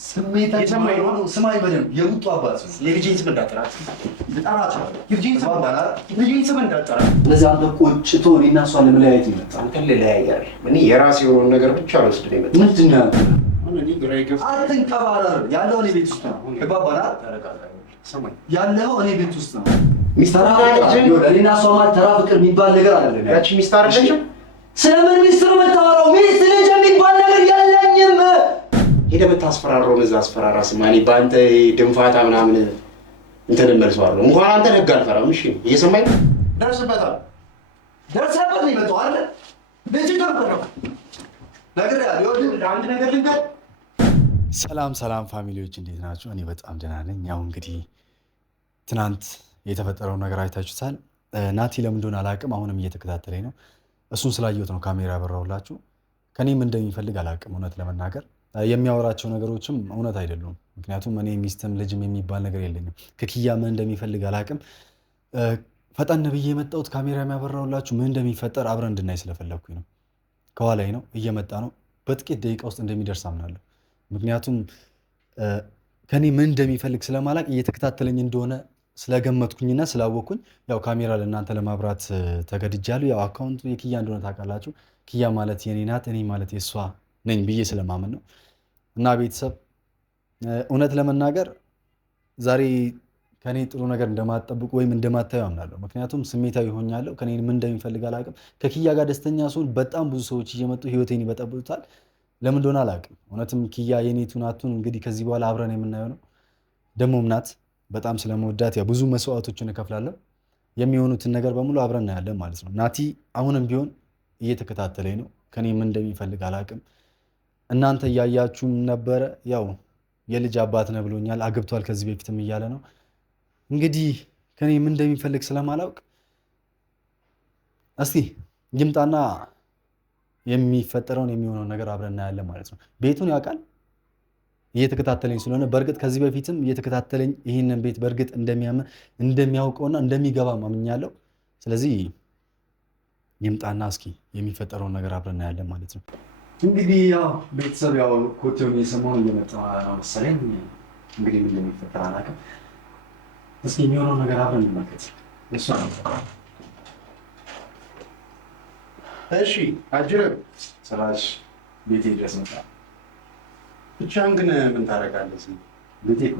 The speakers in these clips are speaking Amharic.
ስሜታችን ነው። ስማይ በደም የውጡ አባት የልጄን ስም እንዳጠራት ልጠራቸዋለሁ። ልጄን ስም እንዳጠራ ስለዚህ አንተ ቆጭቶ እኔና እሷን ለመለያየት ይመጣ አንተን ለለያያል። እኔ የራሴ የሆነውን ነገር ብቻ ነው ወስድ ነው የመጣው። ምንድን ነው እኔ ግራ ይገባ። አትንቀባረር። ያለው እኔ ቤት ውስጥ ነው። ከባባና ሰማኝ። ያለው እኔ ቤት ውስጥ ነው። ሚስተር አለኝ እኔና እሷ ማለት ተራ ፍቅር የሚባል ነገር አይደለም። ያቺ ሚስተር አለኝ። ስለምን ሚስተር መታወራው ሚስት ልጅ የሚባል ነገር የለኝም። ሄደህ ብታስፈራራው ለዛ አስፈራራ ስማኒ ባንተ ድንፋታ ምናምን እንትን መልሰዋለሁ። እንኳን አንተ ህግ አልፈራም። እሺ እየሰማኝ ደርስበታል። ደርሰበት ነው የመጣው አይደል? ልጅ ተፈረው ነገር ያለው አንድ ነገር ልንገር። ሰላም ፋሚሊዎች እንዴት ናችሁ? እኔ በጣም ደህና ነኝ። ያው እንግዲህ ትናንት የተፈጠረው ነገር አይታችሁታል። ናቲ ለምን እንደሆነ አላውቅም፣ አሁንም እየተከታተለኝ ነው። እሱን ስላየሁት ነው ካሜራ ያበራሁላችሁ። ከኔም እንደሚፈልግ አላውቅም። እውነት ለመናገር የሚያወራቸው ነገሮችም እውነት አይደሉም። ምክንያቱም እኔ ሚስትም ልጅም የሚባል ነገር የለኝም። ከኪያ ምን እንደሚፈልግ አላውቅም። ፈጠን ብዬ የመጣሁት ካሜራ የሚያበራሁላችሁ ምን እንደሚፈጠር አብረን እንድናይ ስለፈለግኩኝ ነው። ከኋላዬ ነው፣ እየመጣ ነው። በጥቂት ደቂቃ ውስጥ እንደሚደርስ አምናለሁ። ምክንያቱም ከኔ ምን እንደሚፈልግ ስለማላቅ እየተከታተለኝ እንደሆነ ስለገመትኩኝና ስላወቅኩኝ ያው ካሜራ ለእናንተ ለማብራት ተገድጃለሁ። ያው አካውንቱ የኪያ እንደሆነ ታውቃላችሁ። ኪያ ማለት የኔ ናት፣ እኔ ማለት የእሷ ነኝ ብዬ ስለማመን ነው። እና ቤተሰብ እውነት ለመናገር ዛሬ ከኔ ጥሩ ነገር እንደማትጠብቁ ወይም እንደማታዩ አምናለሁ። ምክንያቱም ስሜታዊ ሆኛለሁ። ከኔ ምን እንደሚፈልግ አላውቅም። ከኪያ ጋር ደስተኛ ስሆን በጣም ብዙ ሰዎች እየመጡ ህይወቴን ይበጠብጡታል። ለምን እንደሆነ አላውቅም። እውነትም ኪያ የኔቱን አቱን እንግዲህ ከዚህ በኋላ አብረን የምናየው ነው። ደሞም ናት። በጣም ስለመወዳት ያ ብዙ መስዋዕቶችን እከፍላለሁ። የሚሆኑትን ነገር በሙሉ አብረን እናያለን ማለት ነው። ናቲ አሁንም ቢሆን እየተከታተለኝ ነው። ከኔ ምን እንደሚፈልግ አላውቅም። እናንተ እያያችሁም ነበረ። ያው የልጅ አባት ነው ብሎኛል። አግብቷል ከዚህ በፊትም እያለ ነው። እንግዲህ ከኔ ምን እንደሚፈልግ ስለማላውቅ እስቲ ይምጣና የሚፈጠረውን የሚሆነውን ነገር አብረን እናያለን ማለት ነው። ቤቱን ያውቃል፣ እየተከታተለኝ ስለሆነ በእርግጥ ከዚህ በፊትም እየተከታተለኝ ይህንን ቤት በእርግጥ እንደሚያውቀውና እንደሚገባ አምኛለሁ። ስለዚህ ይምጣና እስኪ የሚፈጠረውን ነገር አብረን እናያለን ማለት ነው። እንግዲህ ያው ቤተሰብ ያው ኮቴውን እየሰማሁ እየመጣ ነው መሰለኝ። እንግዲህ ምን እንደሚፈጠር አላውቅም። እስኪ የሚሆነውን ነገር አብረን እንመልከት። እሱ ነው። እሺ አጅረብ ስራሽ ቤቴ ድረስ መጣ። ብቻህን ግን ምን ታደርጋለህ? ቤቴ እኮ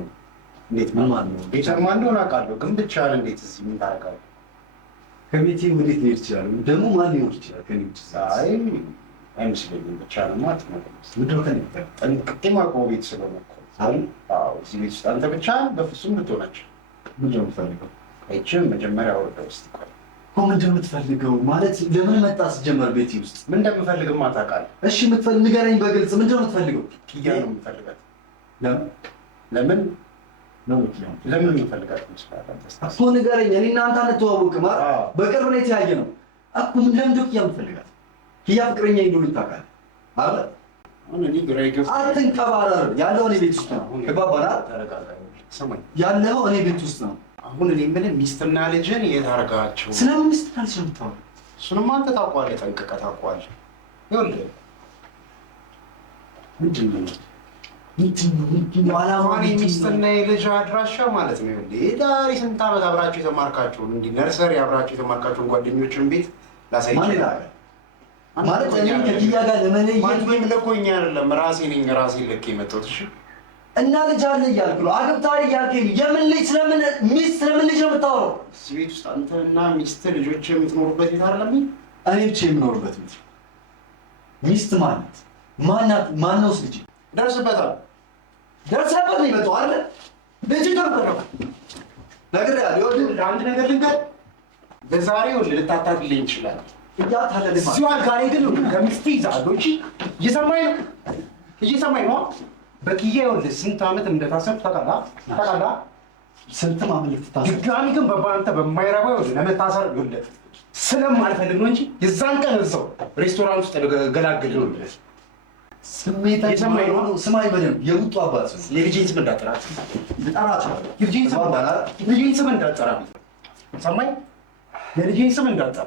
እንዴት ምን ማለት ነው? ቤተሰብ ማን እንደሆነ አውቃለሁ፣ ግን ብቻህን እንዴት እዚህ ምን ታደርጋለህ? ከቤቴ ወዴት ልሄድ እችላለሁ? ደግሞ ማን ሊሆን ይችላል ከእኔ ውጭ? አይ አይመስለኝም። ብቻህንማ አትመጣም። ምንድን ነው ከእኔ ጋር ጠንቅቄ የማውቀው ቤት ስለሆነ እኮ አይደል? አዎ እዚህ ቤት ውስጥ አንተ ብቻህን በፍጹም ልትሆን አትችልም። ምንድን ነው የምትፈልገው? አይቼም መጀመሪያ ወደ ውስጥ ቆይ እኮ ምንድን ነው የምትፈልገው? ማለት ለምን መጣ ሲጀመር ቤቴ ውስጥ? ምን እንደምፈልግማ ታውቃለህ? እሺ የምትፈልግ ንገረኝ በግልጽ። ምንድን ነው የምትፈልገው? ኪያ ነው የምፈልጋት። ለምን የምፈልጋት እኮ ንገረኝ። እኔ እና አንተ አንተዋወቅም አይደል? በቅርብ ነው የተያየ ነው እኮ። ምን ለምንድን ነው ኪያ የምትፈልጋት? ኪያ ፍቅረኛ እንደሆነች ታውቃለህ አይደል? አሁን እኔ ግራ ይገባል። አትንቀባረር። ያለው እኔ ቤት ውስጥ ነው። ከባባና ሰማኝ። ያለው እኔ ቤት ውስጥ ነው። አሁን እኔ ምን ሚስትና ልጅን የታረጋቸው? ስለምን ሚስትና ልጅ ነው የምታወራው? እሱንማ አንተ ታውቀዋለህ፣ ጠንቅቀህ ታውቀዋለህ። ይኸውልህ ምንድን ነው አላማው? ሚስትና የልጅ አድራሻ ማለት ነው። ይኸውልህ የዛሬ ስንት ዓመት አብራችሁ የተማርካችሁን እንዲህ ነርሰሪ አብራችሁ የተማርካችሁን ጓደኞችን ቤት ላሳይህ ማለት እኔ ከኪያ ጋር ለመለየት ማንም ልኮኝ አይደለም፣ ራሴ ነኝ ራሴ ልክ የመጣሁት። እሺ እና ልጅ አለ እያልኩ ነው። አግብተሃል እያልከኝ የምን ልጅ? ስለምን ሚስት ለምን ልጅ ነው የምታወራው? እዚህ ቤት ውስጥ አንተና ሚስት ልጆች የምትኖሩበት ቤት አይደለም? እኔ ብቻ የምኖርበት ቤት። ሚስት ማለት ማናት? ማነውስ ልጅ? ደርስበታል። ደርሰበት ነው የመጣው አይደል? ልጅ ተፈረው ነገር ያለው አንድ ነገር ልንገር፣ በዛሬው ልታታልልኝ ይችላል። እያታለልኝ ማለት ሲዋል ጋር ግን ከሚስት ይዛለሁ። እሺ እየሰማኝ ነው። በኪያ ይኸውልህ ስንት ዓመት እንደታሰርኩ ታውቃለህ? ስንት ዓመት ልትታሰር? ድጋሚ ግን በአንተ በማይረባው ይኸውልህ ለመታሰር ይኸውልህ ስለማልፈልግ ነው እንጂ የዛን ቀን እዛው ሬስቶራንት ውስጥ ገላግል ነው ብለህ ስሜታዊ ነው። ስማኝ በደንብ የውጡ አባት የልጄን ስም እንዳጠራት ልጠራቸዋለሁ። የልጄን ስም እንዳጠራ ሰማኝ። የልጄን ስም እንዳጠራ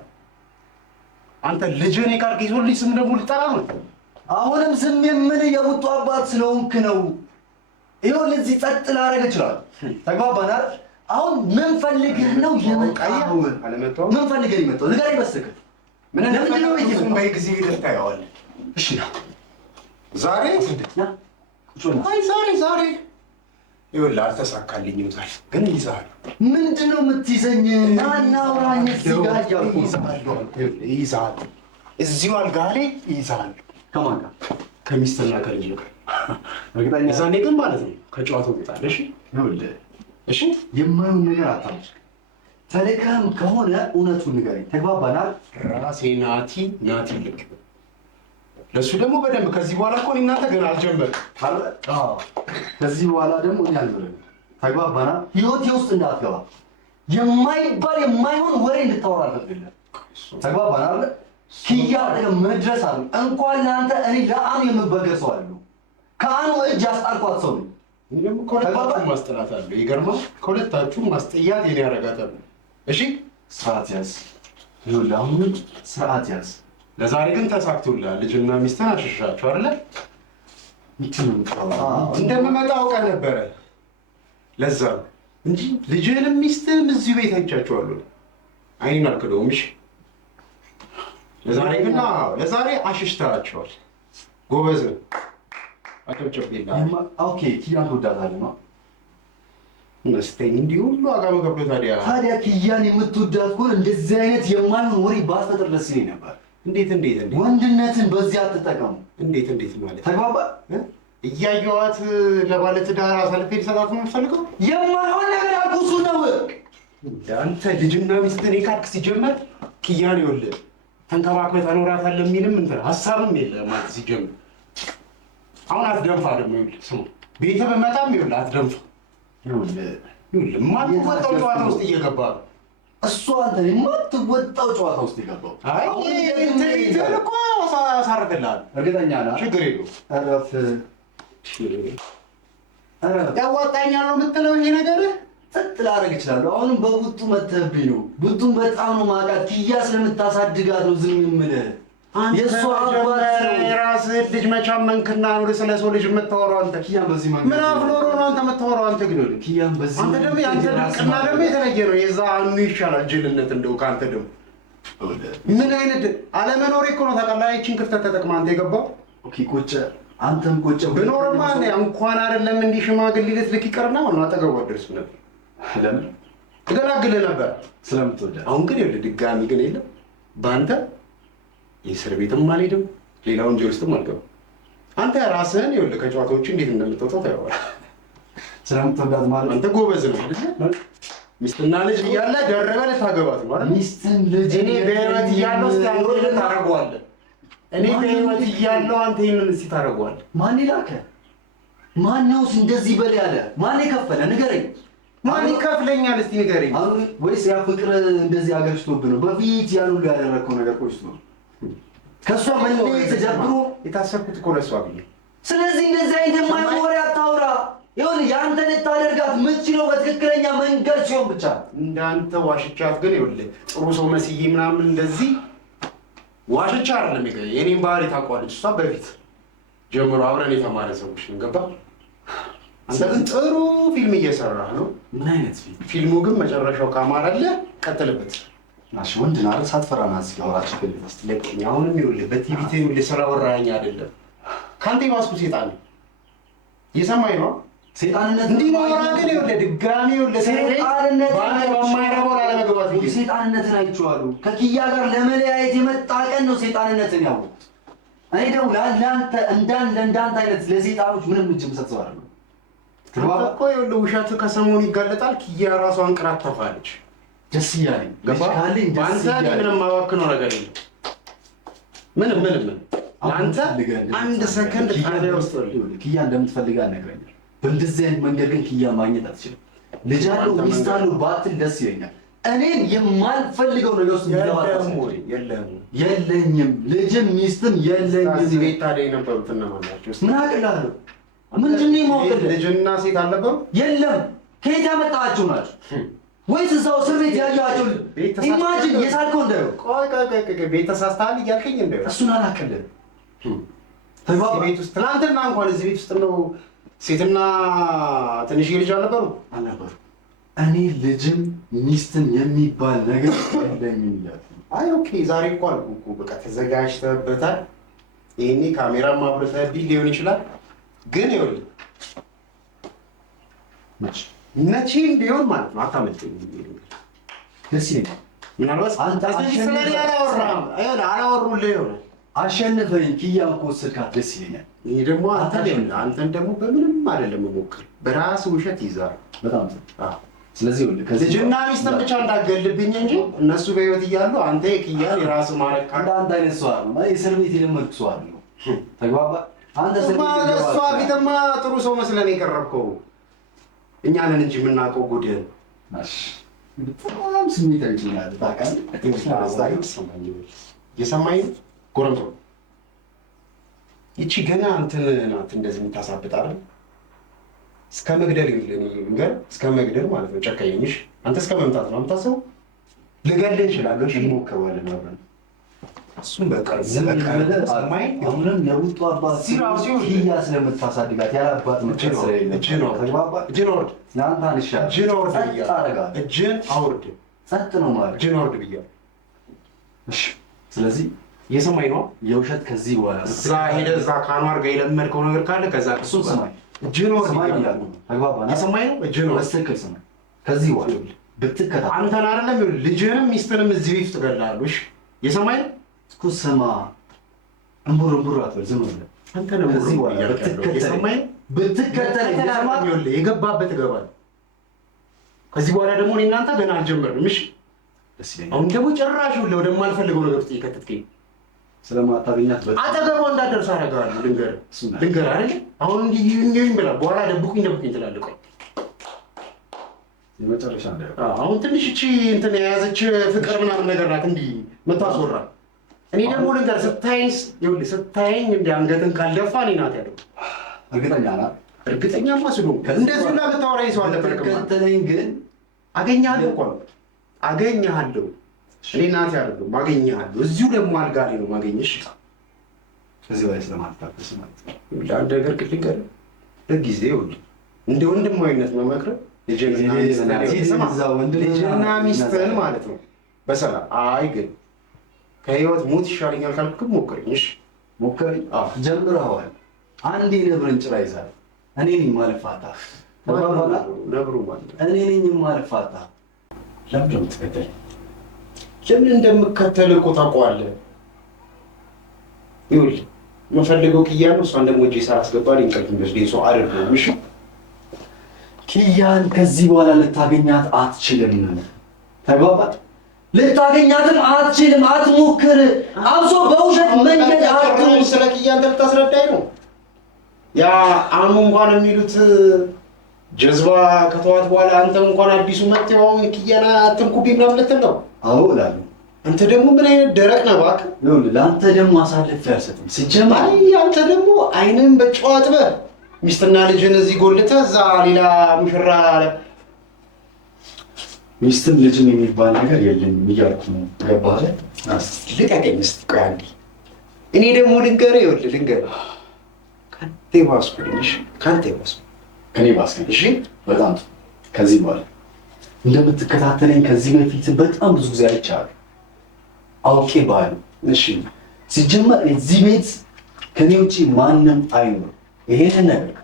አንተ ልጅህን የካድክ ይዞልኝ ስም ደግሞ ልጠራ ነው። አሁንም ዝም የምልህ የውጡ አባት ስለሆንክ ነው። ይኸው ለዚህ ጸጥ ላደርግ እችላለሁ። ተግባባን አይደል? አሁን ምን ፈልገህ ነው የመጣኸው? ምን ፈልገህ ነው የመጣኸው? ንገረኝ በስተቀር ለምንድን ነው ቤት ነው? በጊዜ ሂደት ታየዋለህ። እሺ ና ዛሬ ዛሬ ይኸውልህ አልተሳካልኝም። ዛሬ ግን ይይዝሃለሁ። ምንድን ነው የምትይዘኝ? አናውራኝ እዚህ ጋር እያልኩህ ይይዝሃለሁ። እዚሁ አልጋ ላይ ይይዝሃለሁ። ከማን ጋር? ከሚስትና ከልጅ ጋር። እርግጠኛ የዛኔ ግን ማለት ነው ከጨዋታው ወጣለህ። እሺ ይኸውልህ እሺ የማይሆን ነገር አታምጭ። ተልከህም ከሆነ እውነቱን ንገረኝ። ተግባባናል? ራሴ ናቲ ልክ ለእሱ ደግሞ በደንብ ከዚህ በኋላ እኮ እናንተ ገና አልጀመርም። ከዚህ በኋላ ደግሞ እኔ አልምርም። ተግባባናል? ህይወቴ ውስጥ እንዳትገባ የማይባል የማይሆን ወሬ እንድታወራ አልፈልግም። ተግባባናል? ኪያ አጠገብ መድረስ አሉ እንኳን ለአንተ እኔ ለአኑ የምበገር ሰው አሉ። ከአኑ እጅ ያስጣልኳት ሰው ነኝ። እኔም ከሁለታችሁ ማስጠላት አለው። ይገርማል። ከሁለታችሁ ማስጠያት የኔ ያረጋታል። እሺ ስርዓት ያዝ። ይኸውልህ አሁንም ስርዓት ያዝ። ለዛሬ ግን ተሳክቶልሃል። ልጅና ሚስትህን አሸሻችሁ አይደለ? እንደምመጣ አውቀህ ነበረ። ለዛ ነው እንጂ ልጅህንም ሚስትህንም እዚሁ ቤት አይቻችኋለሁ። አይኔን አልክደውም። እሺ ለዛሬ አሽሽተሃቸዋል። ጎበዝ ነው። አጨብጭቤልሃል። ኦኬ ኪያን ትወዳታለህ ነው መስጠኝ እንዲህ ሁሉ ዋጋ መከፍሎ ታዲያ ኪያን የምትወዳት ከሆነ እንደዚህ አይነት የማይሆን ወሬ ባትፈጥር ደስ ይለኝ ነበር። እንዴት ወንድነትን በዚህ አትጠቀሙ። እንዴት ማለት ተግባባ? እያየኋት ለባለትዳር አሳልፌ ልሰጣት ነው የምትፈልገው? የማይሆን ነገር ያልኩህ እሱ ነው። አንተ ልጅና ሚስትን የካድክ ሲጀመር ኪያን ይኸውልህ ተንከባክበህ ታኖራታለህ የሚልም እንትን ሀሳብም የለህም ማለት ሲጀመር። አሁን አትደንፋ ደግሞ ይኸውልህ ስሙ ቤትህ በመጣም ይኸውልህ አትደንፋ። ይኸውልህ የማትወጣው ጨዋታ ውስጥ እየገባ ነው እሱ። አንተ የማትወጣው ጨዋታ ውስጥ የገባው አይ ቤትህን እኮ አሳርፍልሃለሁ። እርግጠኛ ነህ? ችግር የለውም። እረፍ ያዋጣኛል ነው የምትለው ይሄ ነገር? ጸጥ ላደርግ እችላለሁ። አሁንም በቡጡ መተህብኝ ነው። ቡጡን በጣም ነው የማውቃት። ኪያ ስለምታሳድጋት ነው ዝም የምልህ። የእሷ አባት የራስህ ልጅ መቻም መንክና ነው ስለ ሰው ልጅ የምታወራው አንተ። ኪያን በዚህ መንገድ ምን አፍሎሮ ነው አንተ የምታወራው? አንተ ግን ኪያን በዚህ አንተ ደግሞ ያንተ ድቅና ደግሞ የተለየ ነው። የዛ አኑ ይሻላል ጅልነት እንደው ከአንተ ደግሞ ምን አይነት አለመኖሬ እኮ ነው ታውቃለህ። ይህችን ክፍተት ተጠቅመህ አንተ የገባው። ኦኬ ቆጨ አንተም ቆጨ ብኖርማ እንኳን አይደለም እንዲህ ሽማግሌ ልትልክ ይቀርና ነው አጠገቡ አትደርስም ነበር። ለምን ትገላግልህ ነበር ስለምትወዳት። አሁን ግን ይኸውልህ ድጋሚ ግን የለም በአንተ የእስር ቤትም አልሄድም፣ ሌላ ወንጀል ውስጥም አልገባም። አንተ ራስህን ይኸውልህ ከጨዋታዎቹ እንዴት እንደምትወጣው ታየዋለህ። ስለምትወዳት ማለት አንተ ጎበዝ ነው አይደል? ሚስትና ልጅ እያለ ደረበህ ልታገባት ነው አይደል? ሚስትን ልጅ እኔ በህይወት እያለሁ እስኪ አንተ ይሄንን ታደርገዋለህ። እኔ በህይወት እያለሁ አንተ ይሄንን እስኪ ታደርገዋለህ። ማን ይላከ? ማን ነውስ እንደዚህ በል ያለ? ማን የከፈለ? ንገረኝ። ማን ይከፍለኛል? እስኪ ንገረኝ። ወይስ ያ ፍቅር እንደዚህ አገርሽቶብህ ነው? በፊት ያን ሁሉ ያደረግከው ነገር ቆይቶ ነው? ከእሷ መለየት ተጀብሮ የታሰርኩት እኮ ለእሷ ብዬ። ስለዚህ እንደዚህ አይነት የማይሆን ወሬ አታውራ። ይኸውልህ የአንተ ልታደርጋት የምትችለው በትክክለኛ መንገድ ሲሆን ብቻ። እንዳንተ ዋሽቻት ግን ይኸውልህ ጥሩ ሰው መስዬ ምናምን እንደዚህ ዋሽቻ አይደለም። የኔን ባህሪ ታውቀዋለች እሷ በፊት ጀምሮ አብረን የተማረ ሰዎች ገባ። አንተ ግን ጥሩ ፊልም እየሰራህ ነው። ምን አይነት ፊልም? ፊልሙ ግን መጨረሻው ካማረልህ ቀጥልበት። ናሽ ወንድ ናር ሳትፈራና ሲጋወራች ግን ለቀኝ። አሁንም ይኸውልህ በቲቪ ይኸውልህ ስራ ወራኝ አይደለም ካንተ የባስኩ ሴጣን ነው። እየሰማኸኝ ነው? ሴጣንነት እንዲህ ነው። ግን ይኸውልህ ድጋሚ ይኸውልህ ሴጣንነት በማይረባው ላለመግባት ነው። ሴጣንነትን አይቼዋለሁ። ከኪያ ጋር ለመለያየት የመጣ ቀን ነው ሴጣንነትን ያወቅሁት። እኔ ደግሞ ለአንተ እንዳንተ አይነት ለሴጣኖች ምንም እጅ የምሰጥ ሰው አይደለሁም። እኮ ይኸውልህ ውሸት ከሰሞኑ ይጋለጣል። ኪያ ራሷን ቅራት ተፋለች። ደስ እያለኝ ገባህ? በአንተ ምንም የማባክነው ነገር የለም። ምንም ለአንተ አንድ ሰከንድ ጣቢያ ውስጥ ኪያ እንደምትፈልጋት ነግረኛል። በእንደዚህ አይነት መንገድ ግን ኪያ ማግኘት አትችልም። ልጅ አለው ሚስት አለው ባትል ደስ ይለኛል። እኔም የማልፈልገው ነገር ውስጥ የለኝም። ልጅም ሚስትም የለኝም። እዚህ ቤት ታዲያ የነበሩት እነማን ናቸው? ምን አቅላለሁ? ምንድን ነው የማውቅልህ? ልጅና ሴት አልነበሩ? የለም። ከየት ያመጣኋቸው ናቸው? ወይስ እዛው እስር ቤት ያየኋቸው? ኢማጂን የሳልከው እንደው ቆይ ቤት ተሳስተሃል እያልከኝ እንደው እሱን አላውቅልህም። ቤት ውስጥ ትናንትና እንኳን እዚህ ቤት ውስጥ ነው ሴትና ትንሽ ልጅ አልነበሩ? እኔ ልጅም ሚስትም የሚባል ነገር የለኝም እያልኩ። አይ ኦኬ፣ ዛሬ እኮ አልኩህ እኮ በቃ ተዘጋጅተህበታል። ይሄኔ ካሜራ ማብረታብኝ ሊሆን ይችላል፣ ግን ይኸውልህ መቼም ቢሆን ማለት ነው አታመልጠኝም። ደስ ይለኛል። ምናልባት አንተ ስለሌላ አላወሩልህ ይሆናል። አሸንፈኝ ኪያን ከወሰድካት ደስ ይለኛል። ይሄ ደግሞ አንተን ደግሞ በምንም አይደለም ሞክር፣ በራስህ ውሸት ይዛል። በጣም ስለዚህ ልጅና ሚስትን ብቻ እንዳትገልብኝ እንጂ እነሱ በህይወት እያሉ አንተ የኪያን የራስህ ማረግ ካለ አንድ አይነት ሰው አይደለም። እስር ቤት የለመድኩ ሰው አይደለም። ተግባባ። አንተ እሷ ፊትማ ጥሩ ሰው መስለን የቀረብከው እኛ ነን እንጂ የምናውቀው ጉድህን። በጣም ስሜታዊ ይችላል ታውቃለህ። እየሰማኝ ነው ጎረምሶ። ይቺ ገና እንትን ናት እንደዚህ የምታሳብጥ አይደል? እስከ መግደል ይልኝ እስከ መግደል ማለት ነው። ጨካኝሽ አንተ እስከ መምታት ነው የምታስበው። ልገልህ እችላለሁ። እሺ እንሞክረዋለን አብረን። እሱም በቅርብ ሰማይ አሁንም የውጡ አባት ኪያ ስለምታሳድጋት ያላባት ምክር ስለሌለ እጅን አውርድ። ናንተ አንሻ እጅን አውርድ። ጸጥ ነው ማለት እጅን አውርድ ብያለሁ። እሺ ስለዚህ እየሰማኝ ነው። የውሸት ከዚህ በኋላ እዛ ሄደህ እዛ ከአኗር ጋር የለመድከው ነገር ካለ ከዛ እሱን ስማኝ። እጅን አውርድ ብያለሁ። ተግባባን? እየሰማኝ ነው። እጅን አውርድ። በትክክል ስማኝ። ከዚህ በኋላ ብትከታተል አንተን አይደለም ልጅህንም ሚስትንም እዚህ ቤት ትገላለህ። እሺ እየሰማኝ ነው እኮ ስማ። እምቡር አትበል፣ ዝም ብለህ አንተ ነው ብትከተል የገባበት እገባለሁ። ከዚህ በኋላ ደግሞ እኔ እናንተ ገና አልጀመርንም። እሺ አሁን ደግሞ ጭራሽ ወደማልፈልገው ነገር ውስጥ እየከተትከኝ ስለማታገኛት አጠገቧ እንዳትደርስ አደርግሃለሁ። ልንገርህ አይደል? አሁን እንዲህ ብላ በኋላ ደብቁኝ ትላለህ። ቆይ የመጨረሻ አሁን ትንሽ እቺ እንትን የያዘች ፍቅር ምናምን ነገር ናት እንዲህ የምታስወራ። እኔ ደግሞ ልንገርህ ስታየኝ እንዲህ አንገትን ካልደፋ እኔ ናት ያለው። እርግጠኛ ናት? እርግጠኛማ ስለሆንኩ እንደዚህ ሁላ ብታወራኝ ሰው አልነበረም። ከተለኝ ግን አገኘሃለሁ እኮ አገኘሃለሁ። እኔ ናት ያለው አገኘሃለሁ። እዚሁ ደግሞ አልጋ ላይ ነው ማገኘሽ። ከዚህ በላይ ስለማትታገስ ማለት ነው። ለአንድ ነገር ልንገርህ ለጊዜ እንደ ወንድማዊነት መመክረህ ልጅና ሚስትህን ማለት ነው በሰላም አይ ግን ከህይወት ሞት ይሻለኛል ካልክ ሞክረኝ። እሺ ሞክረኝ። ጀምረኸዋል። አንዴ ነብርን ጭራ ይዛል። እኔ ነኝ የማልፋታ ነብሩ ማለት እኔ ነኝ የማልፋታ። ለምን የምትከተል? ለምን እንደምከተል እኮ ታውቀዋለህ። ይኸውልህ የምፈልገው ኪያ ነው። እሷን ደግሞ እጄ ሳላስገባ እንቅልፍ የሚወስደኝ ሰው አይደለሁም። እሺ ኪያን ከዚህ በኋላ ልታገኛት አትችልም። ተግባባት? ልታገኛትም አትችልም። አትሞክር። አብሶ በውሸት መንገድ አትሞክር። ስለ ኪያ አንተ ልታስረዳኝ ነው? ያ አሁን እንኳን የሚሉት ጀዝባ ከተዋት በኋላ አንተም እንኳን አዲሱ መጥተው ኪያና አትንኩብኝ ምናምን ልትል ነው? አዎ እላለሁ። አንተ ደግሞ ምን አይነት ደረቅ ነህ እባክህ። ይኸውልህ ለአንተ ደግሞ አሳልፌ አልሰጥም። ሲጀመር አንተ ደግሞ አይንን በጨው አጥበህ ሚስትና ልጅን እዚህ ጎልተህ እዛ ሌላ ሙሽራ ሚስትም ልጅም የሚባል ነገር የለኝም እያልኩ ነው። ገባህ? ልቀቀኝ እስኪ ቆይ አንዴ። እኔ ደግሞ ልንገርህ ከአንተ የባስኩኝ። እሺ ከአንተ የባስኩ ከእኔ ባስከኝ። እሺ በጣም ከዚህ በኋላ እንደምትከታተለኝ ከዚህ በፊት በጣም ብዙ ጊዜ አይቻለሁ። አውቄ ባህል። እሺ ሲጀመር እዚህ ቤት ከኔ ውጪ ማንም አይኖርም። ይሄንን ነገር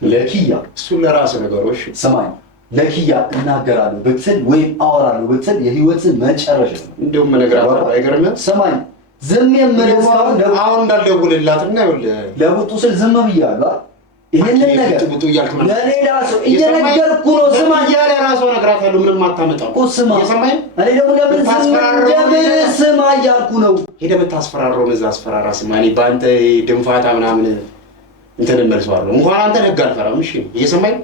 ለኪያ እሱን ለራስህ ነገሮች ስማኝ፣ ለኪያ እናገራለሁ ብትል ወይም አወራለሁ ብትል የህይወትን መጨረሻ ነው። እንደውም እነግራታለሁ። አይገርምህም? ስማኝ፣ ዝም የምልህ አሁን እንዳልደውልላትና ይኸውልህ ለውጡ ስል ዝም ብያለሁ። ይሄንን ነገር ቡጡ እያልክ ነው ለሌላ ሰው እየነገርኩ ነው። ስማ እያለ ራሷ እነግራታለሁ። ምንም አታመጣም እኮ ስማ። እየሰማኝ እኔ ደግሞ ለምን ስማ እያልኩ ነው። ሄደህ የምታስፈራራውን እዛ አስፈራራ። ስማ እኔ በአንተ ድንፋታ ምናምን እንትን እመልሰዋለሁ። እንኳን አንተ ህግ አልፈራም። እሺ እየሰማኝ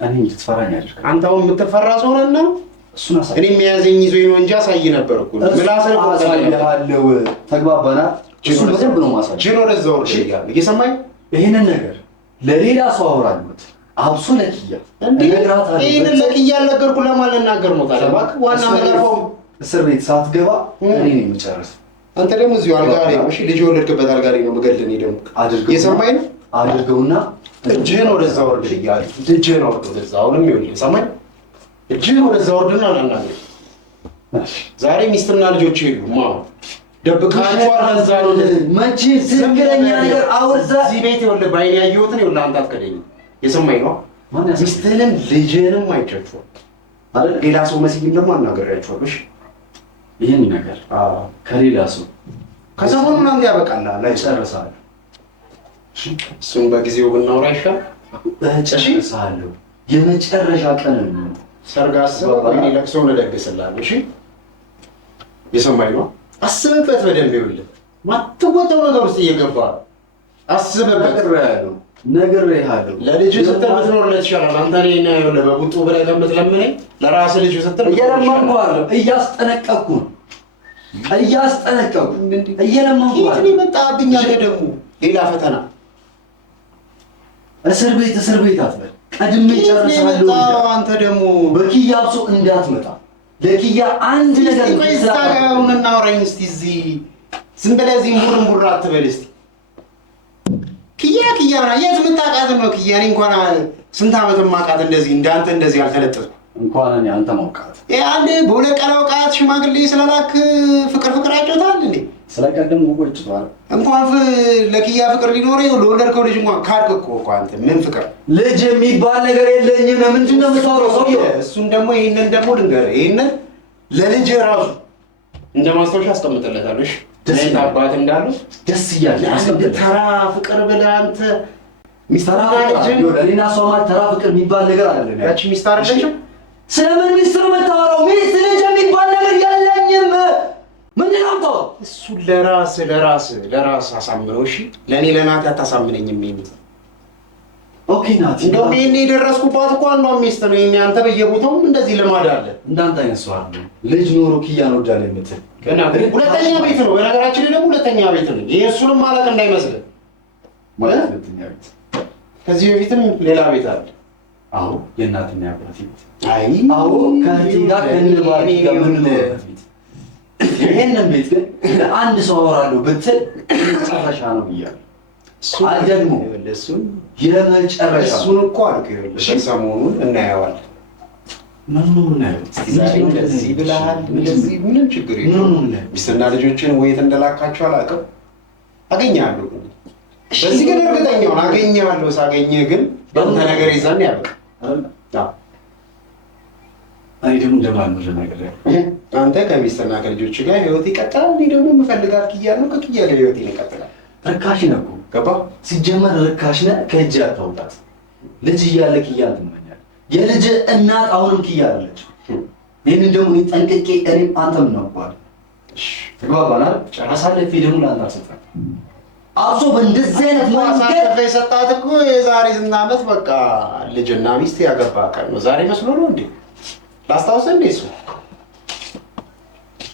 እኔ እንድትፈራኝ አድርግ። አንተ አሁን የምትፈራ ሰው ነህና እሱን አሳይ። እኔ የሚያዘኝ ይዞኝ ነው እንጂ አሳይ ነበር እኮ ምላስህ እኮ አሳይሃለሁ። ተግባባና እሱን በደንብ ነው ማሳይ። ጅን ወደዛ ወርድ እያለህ እየሰማኝ ይሄንን ነገር ለሌላ ሰው አወራለሁ። አብሶ ለኪያ እነግራታለሁ። ይሄንን ለኪያ አልነገርኩህ ለማን ልናገር ነው ታዲያ? እባክህ ዋና መለፈው እስር ቤት ሳትገባ እኔ ነኝ የምጨርስ። አንተ ደግሞ እዚሁ አልጋ ላይ እሺ፣ ልጅ የወለድክበት አልጋ ላይ ነው የምገልህ። እኔ ደግሞ አድርገው እየሰማኝ ነው አድርገውና እጅህን ወደዛ ወርድ እያለሁ እጅህን ወርድ ወደዛ። አሁንም ይኸውልህ ሰማኝ፣ እጅህን ወደዛ ወርድና አናናግር። ዛሬ ሚስትና ልጆች የሉም። ደብቃቸዋል። እዛ ነው መቼ ትክክለኛ ነገር አወዛ እዚህ ቤት ይኸውልህ በዓይኔ ያየሁትን ይኸውልህ አንተ አትከደኝም። የሰማኝ ነው። ሚስትህንም ልጅህንም አይቻችኋል አይደል? ሌላ ሰው መስዬም ደግሞ አናግሬያችኋለሁ። እሺ ይህን ነገር ከሌላ ሰው ከሰሞኑን አንተ ያበቃልሃል ላይ ጨርሳለሁ። እሱን በጊዜው ብናወራ ይሻል። ጨርሳለሁ። የመጨረሻ ቀን ነው። ሰርግ አስበህ እኔ ለቅሶ እደግስልሃለሁ። እሺ የሰማኝ ነው። አስብበት በደንብ ይኸውልህ ማትወጣው ነገር ውስጥ እየገባህ አስብበት። ነግሬሃለሁ። ለልጅህ ስትል ብትኖርለት ይሻላል። አንተ እኔን ይኸውልህ በቡጡ ብለህ ከምትለምነኝ ለራስህ ልጅ ስትል እየለመንኩህ አይደለም፣ እያስጠነቀቅኩ ነው። እየለመንኩህ የት ነው የመጣህብኝ? አንተ ደግሞ ሌላ ፈተና። እስር ቤት አትበል። ቀድሜ ጨርሳለሁ። አንተ ደግሞ በኪያ ብሶ እንዳትመጣ ለኪያ አንድ ነገር ስታጋውን እናውራኝ እስቲ። እዚህ ዝም ብለህ እዚህ ሙር አትበል እስቲ። ኪያ የት የምታውቃት ነው? ኪያ እኔ እንኳን ስንት ዓመት የማውቃት እንደዚህ እንዳንተ እንደዚህ አልተለጠጥኩም። እንኳን እኔ አንተ ማውቃት አንዴ በሁለት ቀን አውቃት ሽማግሌ ስለላክ ፍቅር አይጮታል እንዴ? ስለቀደም ቆጭቷል። እንኳን ለኪያ ፍቅር ሊኖረው ለወለድከው ልጅ እንኳን ካድክ እኮ አንተ። ምን ፍቅር ልጅ የሚባል ነገር የለኝም። ምንድን ነው የምታወራው ሰውዬው? እሱን ደግሞ ይሄንን ደግሞ ልንገርህ፣ ይሄንን ለልጅ ራሱ እንደ ማስታወሻ አስቀምጥለታለሁ። እሺ ደስ አባት እንዳለው ደስ እያለ አንድ ተራ ፍቅር ብለህ አንተ ሚስጥር ለኔና ሷማ ተራ ፍቅር የሚባል ነገር አይደለም። ያቺ ሚስጥር አይደለችም። ስለምን ሚስጥር የምታወራው? ሚስት ልጅ የሚባል ነገር የለኝም። ምንድን ነው የምታወራው? እሱ ለራስህ አሳምነው። እሺ ለእኔ ለናት አታሳምነኝም። ይሄን ኦኬ ናት። እንደውም ይሄን የደረስኩባት እኮ አንዷ ሚስት ነው። ይሄን አንተ በየቦታውም እንደዚህ ልማድ አለ። እንዳንተ አይነት ሰው አለ ልጅ ኖሮ ኪያን ወዳለ የምትል ገና ሁለተኛ ቤት ነው። በነገራችን ላይ ደግሞ ሁለተኛ ቤት ነው። ይሄ እሱንም ማለቅ እንዳይመስልህ ማለት ሁለተኛ ቤት። ከዚህ በፊትም ሌላ ቤት አለ። አዎ የእናትና የአባቴ ቤት። አይ አዎ ከእህቴ ጋር ከነባሪ ጋር የምንኖርበት ቤት። ይሄንን ቤት ግን አንድ ሰው አወራለሁ ብትል መጨረሻ ነው ብያለሁ። አልደግሞ እሱን የመጨረሻ እሱን እኮ አልኩህ። ይኸውልህ ሰሞኑን እናየዋለን። እንደዚህ ብለሃል። እንደዚህ ምንም ችግር የለውም። ሚስትና ልጆችን ወይት እንደላካቸው አላውቅም። አገኘሃለሁ። በዚህ ግን እርግጠኛ ነኝ አገኘሃለሁ። ሳገኘህ ግን በአንተ ነገር ይዘን ያበቃ። እኔ ደግሞ እንደማልመር ነገር አንተ ከሚስትና ከልጆች ጋር ህይወት ይቀጥላል። እኔ ደግሞ የምፈልጋት ኪያ ነው። ከኪያ ጋር ህይወት ይቀጥላል። ርካሽ ነህ እኮ ገባህ? ሲጀመር ርካሽ ነህ። ከእጅ አታውጣት። ልጅ እያለ ኪያን ትመኛለህ። የልጅ እናት አሁንም ኪያ አለች። ይህንን ደግሞ ጠንቅቄ እኔም አንተም እናውቀዋለን። ተግባባናል። አሳልፌ ደግሞ ለአንተ አልሰጠህም። አብሶ በእንደዚህ አይነት ማሳለፍ የሰጣት እኮ የዛሬ ስንት ዓመት በቃ ልጅና ሚስት ያገባ ቀን ነው። ዛሬ መስሎ ነው እንዴ? ላስታውስህ እንዴ? እሱ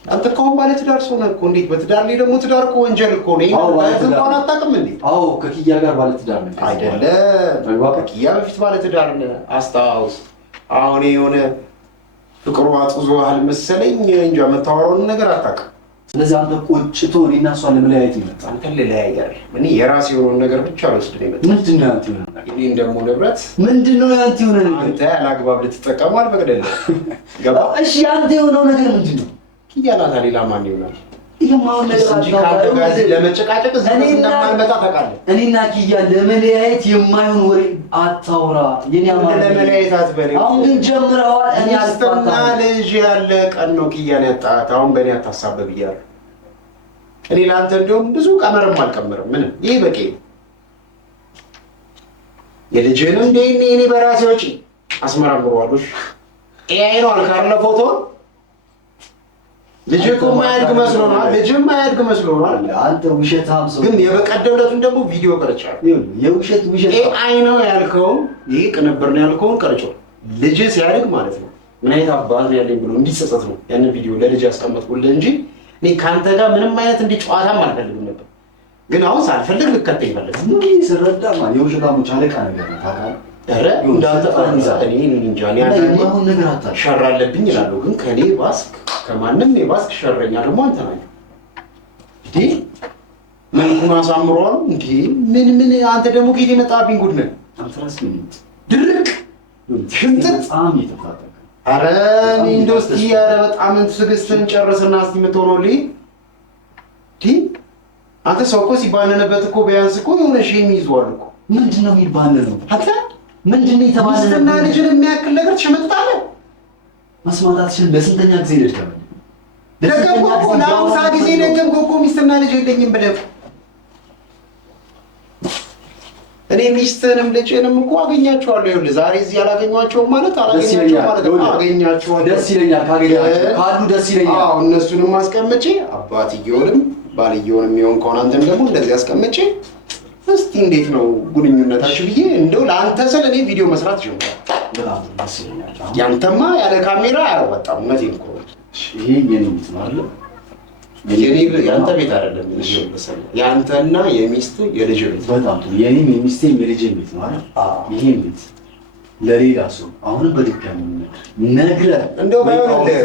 አንተ እኮ ባለ ትዳር ሰው ነህ እኮ። እንዴት በትዳር ላይ ደግሞ ትዳር እኮ ወንጀል እኮ ነው። ይሄን እንኳን አታውቅም እንዴ? አዎ ከኪያ ጋር ባለ ትዳር ነህ አይደለ? ከኪያ በፊት ባለ ትዳር ነህ። አስታውስ። አሁን የሆነ ፍቅሩ አጥዞሃል መሰለኝ እንጂ የምታወራውን ነገር አታውቅም። ስለዚህ አንተ ቆጭቶ እኔና እሷን ለመለያየት ይመጣል። አንተ ለለያያል። እኔ የራሴ የሆነውን ነገር ብቻ ልወስድ ነው የመጣሁት። ምንድን ነው ያንተ የሆነ ነገር? እኔን ደግሞ ንብረት ምንድን ነው ያንተ የሆነ ነገር? አንተ ያላግባብ ልትጠቀሙ አልፈቅድልህም። ገባህ? እሺ ያንተ የሆነው ነገር ምንድን ነው? ኪያ ናት። ሌላ ማን ይሆናል? የማውን ነገር እንጂ ካንተ ጋር ለመጨቃጨቅ እዚህ እንደማልመጣ ታውቃለህ። እኔና ኪያ ለመለያየት የማይሆን ወሬ አታውራ። የኔ አማን ለመለያየት አትበል። አሁን ግን ጀምረዋል። እኔ ሚስትና ልጅ ያለ ቀን ነው ኪያን ያጣት። አሁን በእኔ አታሳበብ እያለሁ እኔ ለአንተ እንዲሁም ብዙ ቀመርም አልቀመርም። ምንም ይህ በቂ የልጅህንም ዲኤንኤ እኔ በራሴ ወጪ አስመረምረዋለሁ። ኤአይ ነው አልካርለ ፎቶ ልጅ እኮ ማያድግ መስሎ ነው። ልጅም ማያድግ መስሎ ነው። አንተ ውሸታም ሰው። ግን የበቀደም ዕለቱን ደግሞ ቪዲዮ ቀርጫለሁ። የውሸት ኤአይ ነው ያልከውን ይሄ ቅንብር ነው ያልከውን ቀርጫለሁ። ልጅ ሲያድግ ማለት ነው ምን አይነት አባት ነው ያለኝ ብሎ እንዲጸጸት ነው ያንን ቪዲዮ ለልጅ ያስቀመጥኩልህ እንጂ እኔ ካንተ ጋር ምንም አይነት እንዲህ ጨዋታም አልፈልግም ነበር። ግን አሁን ሳልፈልግ ልከተኝ ፈለግ። ምን ይሰረዳ ማለት የውሸታሞች አለቃ ነገር ነው ታውቃለህ። ኧረ እንዳንተ እኔ እንጃ እኔ አሁን ነገር አታውቅም። ሸር አለብኝ እላለሁ። ግን ከኔ ባስክ ከማንም የባስክ ሸረኛ ደግሞ አንተ ነህ እንዴ? መልኩን አሳምሯል እንዴ? ምን አንተ ደግሞ ከየት የመጣብኝ ጉድ ነህ? አንተ ራስህ ድርቅ ሽንጥጥ በጣም እየተፋጠቀ ኧረ እኔ እንደው እስኪ ኧረ በጣም ትዕግስትን ጨርስና እስኪ የምትሆነውልኝ አንተ ሰው እኮ ሲባነንበት እኮ ቢያንስ እኮ የሆነ ሼም ይዟል እኮ። ምንድን ነው የሚባነነው? አንተ ምንድን ነው የተባለነው? ሚስትና ልጅን የሚያክል ነገር ትሸመጥጣለህ። መስማታችን ለስንተኛ ጊዜ ልድገም? ደገምኩ እኮ ለአምሳ ጊዜ ደገምኩ እኮ ሚስትና ልጅ የለኝም ብለህ። እኔ ሚስትንም ልጅንም እኮ አገኛቸዋለሁ። ይኸውልህ ዛሬ እዚህ አላገኟቸውም ማለት አላገኛቸውም ማለት ነው። አገኛቸዋለሁ። ደስ ይለኛል ካገኛቸው ካሉ ደስ ይለኛል። አዎ እነሱንም አስቀምጬ አባትየውንም ባልየውንም የሚሆን ከሆነ አንተም ደግሞ እንደዚህ አስቀምጬ እስቲ እንዴት ነው ግንኙነታችሁ ብዬ እንደው ለአንተ ስል እኔ ቪዲዮ መስራት ጀምሯል። በጣም ደስ ይለኛል። ያንተማ ያለ ካሜራ አያወጣም። እውነቴን እኮ ይሄ የኔ ቤት ነው አይደል? የአንተ ቤት አይደለም። የአንተና የሚስት የልጅ ቤት። በጣም ጥሩ። የኔም የሚስቴም የልጄም ቤት ነው አይደል? ይሄን ቤት ለሌላ ሰው አሁንም በድጋሚ ነግረህ እንደው ባይሆንልህ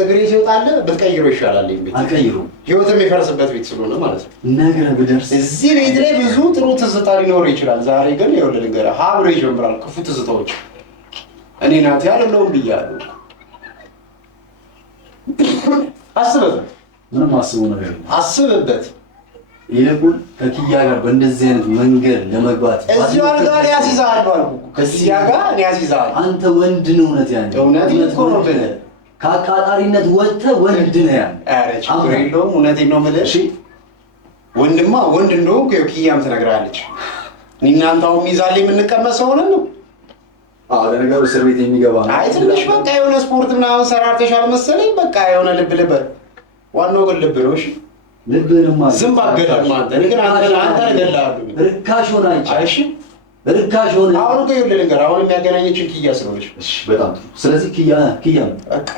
እግሬ ሲወጣልህ ብትቀይሮ ይሻላል። ቤት አልቀይሩም። ህይወትም የፈርስበት ቤት ስለሆነ ማለት ነው። ነግረህ ብደርስ እዚህ ቤት ላይ ብዙ ጥሩ ትዝታ ሊኖር ይችላል። ዛሬ ግን ይኸውልህ ልንገርህ፣ ሀ ብሎ ይጀምራል ክፉ ትዝታዎች። እኔ ናት ያለለውም ብያለሁ። አስብበት። ምንም አስበው ነገር የለም። አስብበት። ይልቁን ከኪያ ጋር በእንደዚህ አይነት መንገድ ለመግባት እዚሁ አልጋ ላይ አስይዝሃለሁ አልኩህ እኮ። ከኪያ ጋር እኔ አስይዝሃለሁ። አንተ ወንድ ነህ። እውነት ያን እውነቴን እኮ ነው ብለህ ከአቃጣሪነት ወጥተህ ወንድ ነህ ያን። ኧረ ችግር የለውም። እውነቴን ነው የምልህ። እሺ ወንድማ ወንድ እንደሆንኩ ይኸው ኪያም ትነግርሃለች። እኔ እናንተ አሁን ሚዛን ላይ የምንቀመጥ ሰው ሆነን ነው። አዎ ለነገሩ እስር ቤት የሚገባ ነው። አይ ትንሽ በቃ የሆነ ስፖርት ምናምን ሰራርተሻል መሰለኝ። በቃ የሆነ ልብ ልብ ዋናው ግን ልብ ነው። እሺ ልብህንማ ዝም ባገዳም አንተ እኔ ግን አንተ እገድልሃለሁ። ርካሽ ሆነ አይቻልም። እሺ ርካሽ ሆነ። አሁን እኮ ይኸውልህ ልንገርህ፣ አሁን የሚያገናኘችን ኪያ ስለሆነች። እሺ በጣም ጥሩ። ስለዚህ ኪያ ነው በቃ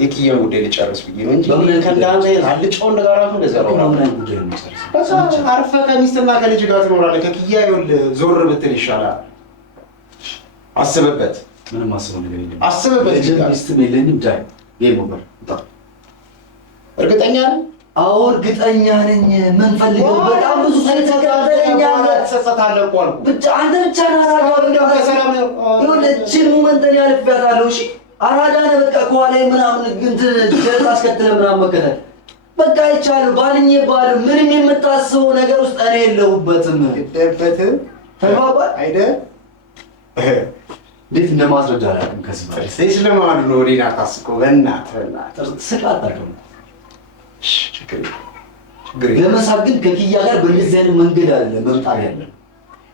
የኪያን ጉዳይ ልጨርስ ብዬ ነው እንጂ ከእንዳንተ አልጫው እንደጋራቱ እንደዛ ነው። ምን ጉዳይ ነው የሚጨርሰው? በቃ አርፈህ ከሚስትና ከልጅ ጋር ትኖራለህ። ከኪያ ይኸውልህ ዞር ብትል ይሻላል። አስብበት። ምንም አስበው ነገር የለም። አስብበት። ሚስትም የለኝም። ዳይ ይሄ ሞበር እርግጠኛ ነህ? አዎ እርግጠኛ ነኝ። ምን ፈልገው? በጣም ብዙ ስለተከተለኛል። ተጸጸታለህ እኮ አልኩህ። ብቻ አንተ ብቻ ናራጋው እንደው በሰላም ነው ይወለችን ሞመንተን ያልፋታለሁ። እሺ አራዳ ነህ። በቃ ከኋላዬ ምናምን እንትን ጀት አስከትለ ምናምን መከተል በቃ አይቻልም። ባልኜ ባል ምንም የምታስበው ነገር ውስጥ እኔ የለሁበትም። ግደበትም ተባባ አይደል? እንዴት እንደማስረዳ አላውቅም። ከዚህ በላይ ስለማሉ ነው ወዲና ታስቆ በእናትህ ስቃት አድርገው ችግር ለመሳቅ ግን ከኪያ ጋር በእንደዚህ አይነት መንገድ አለ መምጣት ያለ።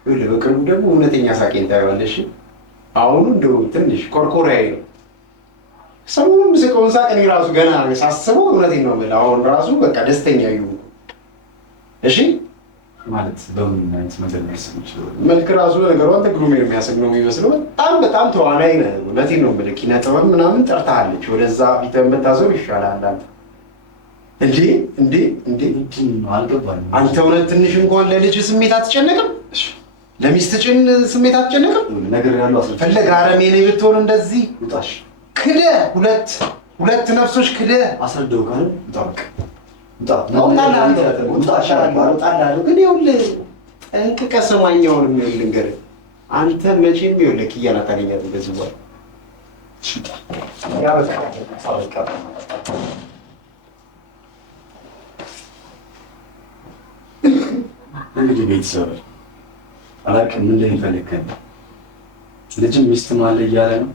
ይኸውልህ በቅርቡ ደግሞ እውነተኛ ሳቄን ታየዋለሽ። አሁኑ እንደው ትንሽ ኮርኮሪያዬ ነው። ሰሞኑን ምስቀውን ሳቅ እኔ ራሱ ገና ሳስበው እውነቴን ነው የምልህ አሁን ራሱ በቃ ደስተኛ ይሁን። እሺ ማለት በምን አይነት መንገድ ነው የሚችለው? መልክ ራሱ ነገሩ አንተ ግሩሜን የሚያስብ ነው የሚመስለው። በጣም ተዋናይ ነህ። እውነቴን ነው የምልህ ኪነ ጥበብ ምናምን ጠርታለች። ወደዛ ፊትህን ብታዞር ይሻላል አንተ እንዴ አልገባኝም። አንተ እውነት ትንሽ እንኳን ለልጅ ስሜት አትጨነቅም? ለሚስት ጭን ስሜት አትጨነቅም? ነገር ያለው አስረዳ። ፈለግ አረሜኔ ብትሆን እንደዚህ ውጣሽ ክደህ ሁለት ነፍሶች ክደህ አስረዳው ካለ ውጣ። ግን ይኸውልህ ጠንቅቀህ ሰማኛውን የሚሆን ልንገርህ፣ አንተ መቼም ይኸውልህ ኪያን አታገኛትም በዚህ በኋላ። እንግዲህ ቤተሰብ አላውቅም ምን እንደሚፈልግ ልጅም ሚስትም አለ እያለ ነው።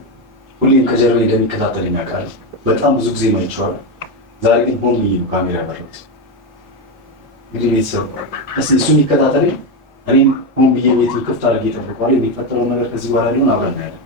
ሁሌም ከጀርባ እንደሚከታተለኝ አውቃለሁ። በጣም ብዙ ጊዜ ማይቼዋለሁ። ዛሬ ግን ሆን ብዬ ነው ካሜራ ያበራሁት። እንግዲህ ቤተሰብ እስኪ እሱ የሚከታተለኝ እኔም ሆን ብዬ ቤቱን ክፍት አድርጌ እጠብቀዋለሁ። የሚፈጠረውን ነገር ከዚህ በኋላ ሊሆን አብረን እናያለን።